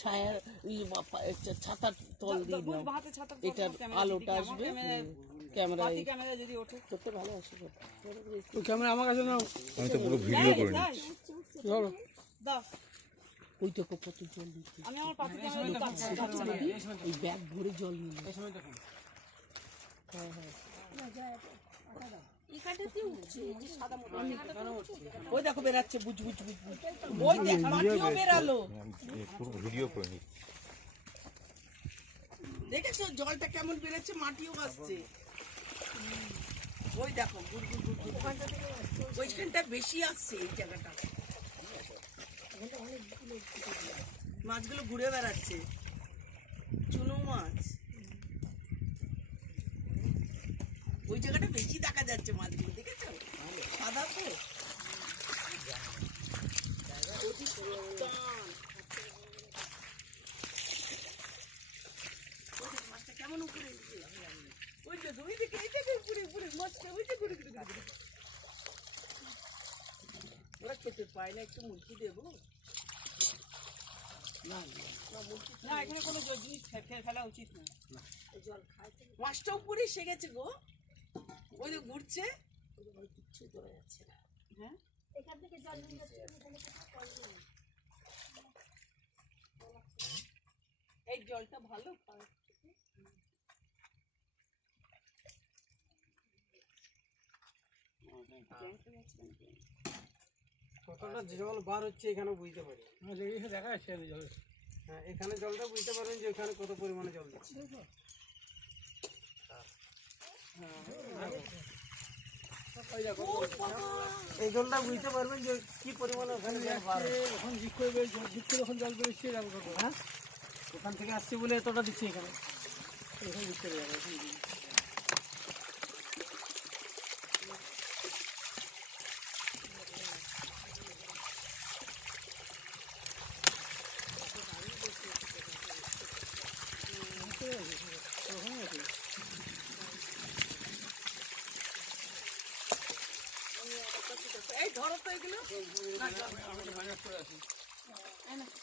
ছায়া ছাতার তল দিয়ে দিলাম, এটার আলোটা আসবে, ক্যামেরায় যদি ওঠে করতে ভালো আসে। ক্যামেরা আমার কাছে নাও, আমি তো পুরো ভিডিও করে নিচ্ছি। দাও ওই দেখো কত জল দিচ্ছে, আমি আমার পাতি ক্যামেরা ওই ব্যাগ ভরে জল নিল। ওই দেখো বেরাচ্ছে, বুঝ বুঝ বুঝ বুঝ, ওই দেখ মাটিও বেরালো, পুরো ভিডিও করে নিচ্ছি। দেখেছো জলটা কেমন বেরোচ্ছে, মাটিও আসছে। ওই দেখো গুড় গুড় গুড় গুড়, ওইখানটা বেশি আসছে, এই জায়গাটা মাছগুলো ঘুরে বেড়াচ্ছে, চুনো মাছ। ওই জায়গাটা বেশি দেখা যাচ্ছে মাছগুলো, দেখেছো সাদা তো। মাছটা কেমন উপরে ওই দেখো, ওই দেখে এই দেখে উপরে উপরে মাছটা, ওই দেখে ঘুরে ঘুরে ঘুরে। ওরা খেতে পায় না, একটু মুরগি দেবো না, এখানে কোনো জিনিস ফেলা উচিত না। মাছটা উপরে এসে গেছে গো, ওই যে ঘুরছে, কিচ্ছু ধরা যাচ্ছে না। হ্যাঁ এই জলটা ভালো, কতটা জল বার হচ্ছে এখানে বুঝতে পারি, দেখা যাচ্ছে জল। হ্যাঁ, এখানে জলটা বুঝতে পারবেন যে এখানে কত পরিমাণে জল দিচ্ছে। এই জলটা বুঝতে পারবেন যে কি পরিমাণে ওখানে জল বার হচ্ছে। এখন ঝিক করে যখন জল বেরোচ্ছে যাবো কত, হ্যাঁ ওখান থেকে আসছে বলে এতটা দিচ্ছি এখানে, এখানে বুঝতে যাবে। এই ধরো তো এগুলো।